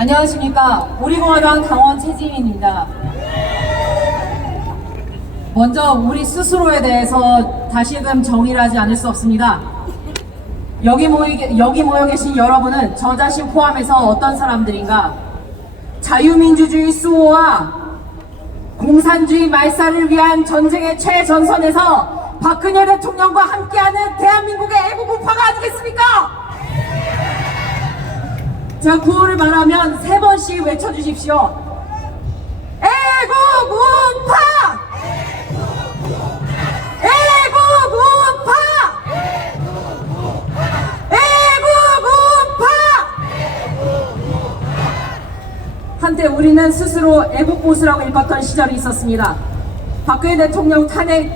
안녕하십니까. 우리공화당 당원 최지민입니다. 먼저 우리 스스로에 대해서 다시금 정의를 하지 않을 수 없습니다. 여기 모여, 여기 모여 계신 여러분은 저 자신 포함해서 어떤 사람들인가? 자유민주주의 수호와 공산주의 말살을 위한 전쟁의 최전선에서 박근혜 대통령과 함께하는 대한민국의 애국 우파가 아니겠습니까? 제가 구호를 말하면 세 번씩 외쳐주십시오. 애국우파! 한때 우리는 스스로 애국보수라고 일컫던 시절이 있었습니다. 박근혜 대통령 탄핵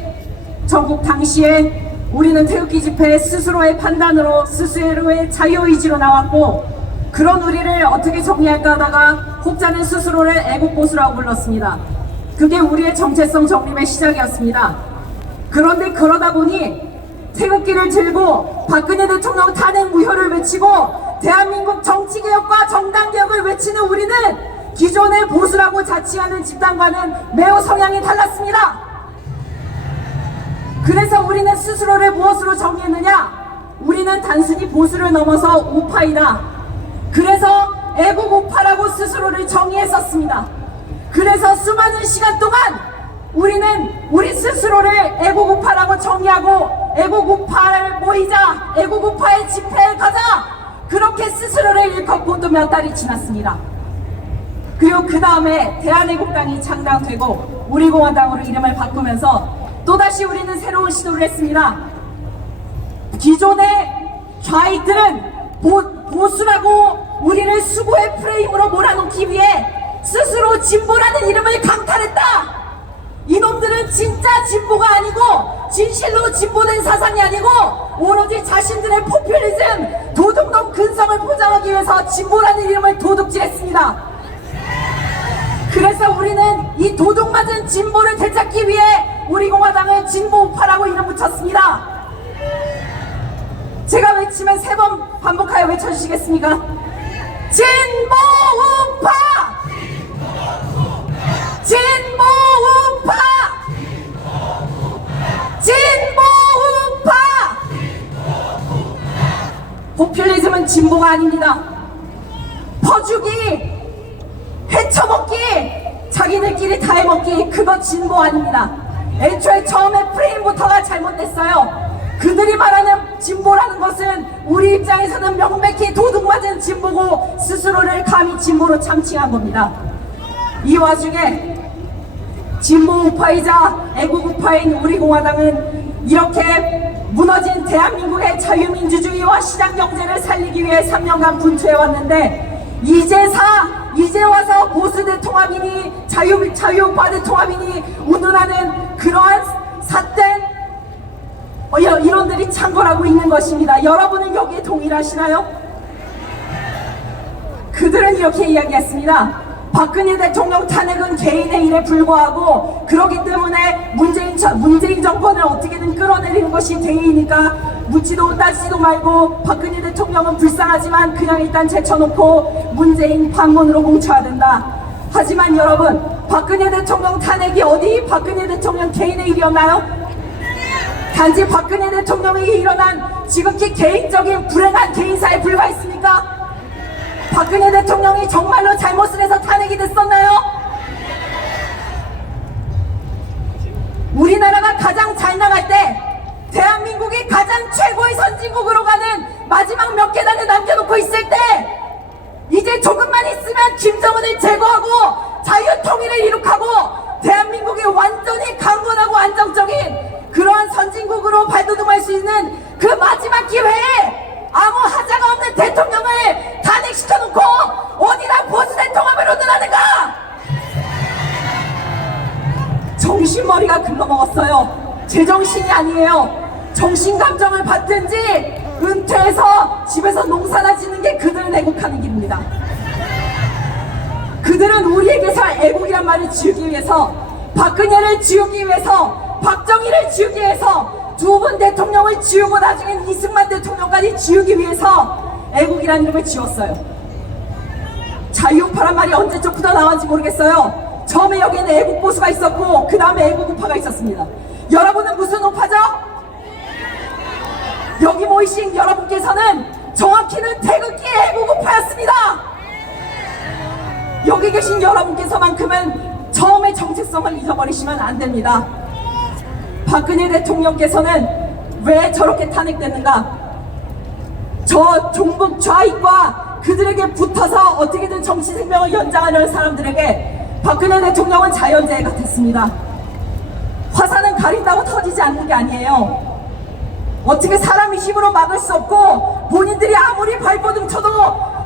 전국 당시에 우리는 태극기 집회에 스스로의 판단으로 스스로의 자유의지로 나왔고 그런 우리를 어떻게 정리할까 하다가 혹자는 스스로를 애국보수라고 불렀습니다. 그게 우리의 정체성 정립의 시작이었습니다. 그런데 그러다 보니 태극기를 들고 박근혜 대통령 탄핵 무효를 외치고 대한민국 정치개혁과 정당개혁을 외치는 우리는 기존의 보수라고 자칭하는 집단과는 매우 성향이 달랐습니다. 그래서 우리는 스스로를 무엇으로 정의했느냐? 우리는 단순히 보수를 넘어서 우파이다. 그래서 애국 우파라고 스스로를 정의했었습니다. 그래서 수많은 시간 동안 우리는 우리 스스로를 애국 우파라고 정의하고 애국 우파를 모이자 애국 우파의 집회에 가자 그렇게 스스로를 일컫고 또몇 달이 지났습니다. 그리고 그 다음에 대한애국당이 창당되고 우리공화당으로 이름을 바꾸면서 또다시 우리는 새로운 시도를 했습니다. 기존의 좌익들은 보, 보수라고 우리를 수고의 프레임으로 몰아넣기 위해 스스로 진보라는 이름을 강탈했다. 이놈들은 진짜 진보가 아니고 진실로 진보된 사상이 아니고 오로지 자신들의 포퓰리즘 도둑놈 근성을 포장하기 위해서 진보라는 이름을 도둑질했습니다. 그래서 우리는 이 도둑맞은 진보를 되찾기 위해 우리 공화당을 진보우파라고 이름 붙였습니다. 제가 외치면 세 번 반복하여 외쳐주시겠습니까? 진보우파! 진보우파! 진보우파! 포퓰리즘은 진보가 아닙니다. 퍼주기, 헤쳐먹기, 자기들끼리 다 해먹기, 그거 진보 아닙니다. 애초에 처음에 프레임부터가 잘못됐어요. 그들이 말하는 진보라는 것은 우리 입장에서는 명백히 도둑맞은 진보고 스스로를 감히 진보로 참칭한 겁니다. 이 와중에 진보 우파이자 애국 우파인 우리 공화당은 이렇게 무너진 대한민국의 자유민주주의와 시장 경제를 살리기 위해 3년간 분투해 왔는데 이제사 이제 와서 보수 대 통합이니 자유 자유우파 대 통합이니 운운하는 그러한 삿된 이론들이 창궐하고 있는 것입니다. 여러분은 여기에 동일하시나요? 그들은 이렇게 이야기했습니다. 박근혜 대통령 탄핵은 개인의 일에 불과하고 그렇기 때문에 문재인, 저- 문재인 정권을 어떻게든 끌어내리는 것이 대의니까 묻지도 따지지도 말고 박근혜 대통령은 불쌍하지만 그냥 일단 제쳐놓고 문재인 방문으로 뭉쳐야 된다. 하지만 여러분 박근혜 대통령 탄핵이 어디 박근혜 대통령 개인의 일이었나요? 단지 박근혜 대통령에게 일어난 지극히 개인적인 불행한 개인사에 불과했습니까? 박근혜 대통령이 정말로 잘못을 해서 탄핵이 됐었나요? 우리나라가 가장 잘 나갈 때 대한민국이 가장 최고의 선진국으로 가는 마지막 몇 계단을 남겨놓고 있을 때 이제 조금만 있으면 김정은을 제거하고 자유통일을 이룩하고 대한민국이 완전히 강건하고 안정적인 그러한 선진국으로 발돋움할 수 있는 그 마지막 기회에 아무 하자가 없는 대통령을 탄핵시켜놓고 어디다 보수 대 통합을 운운하는가! 정신머리가 글러먹었어요. 제정신이 아니에요. 정신감정을 받든지 은퇴해서 집에서 농사나 짓는 게 그들은 애국하는 길입니다. 그들은 우리에게서 애국이란 말을 지우기 위해서 박근혜를 지우기 위해서 박정희를 지우기 위해서 두 분 대통령을 지우고 나중엔 이승만 대통령까지 지우기 위해서 애국이라는 이름을 지웠어요. 자유파란 말이 언제적부터 나왔는지 모르겠어요. 처음에 여기에는 애국 보수가 있었고 그 다음에 애국 우파가 있었습니다. 여러분은 무슨 우파죠? 여기 모이신 여러분께서는 정확히는 태극기 애국 우파였습니다. 여기 계신 여러분께서만큼은 처음의 정체성을 잊어버리시면 안 됩니다. 박근혜 대통령께서는 왜 저렇게 탄핵됐는가? 저 종북 좌익과 그들에게 붙어서 어떻게든 정치 생명을 연장하려는 사람들에게 박근혜 대통령은 자연재해 같았습니다. 화산은 가린다고 터지지 않는 게 아니에요. 어떻게 사람이 힘으로 막을 수 없고 본인들이 아무리 발버둥 쳐도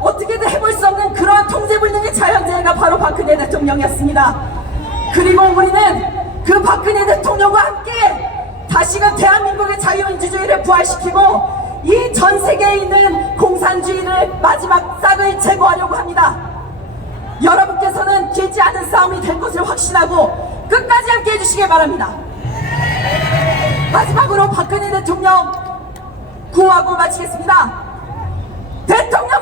어떻게든 해볼 수 없는 그러한 통제불능의 자연재해가 바로 박근혜 대통령이었습니다. 그리고 우리는 그 박근혜 대통령과 함께 다시금 대한민국의 자유민주주의를 부활시키고 이 전 세계에 있는 공산주의를 마지막 싹을 제거하려고 합니다. 여러분께서는 길지 않은 싸움이 될 것을 확신하고 끝까지 함께 해주시길 바랍니다. 마지막으로 박근혜 대통령 구호하고 마치겠습니다. 대통령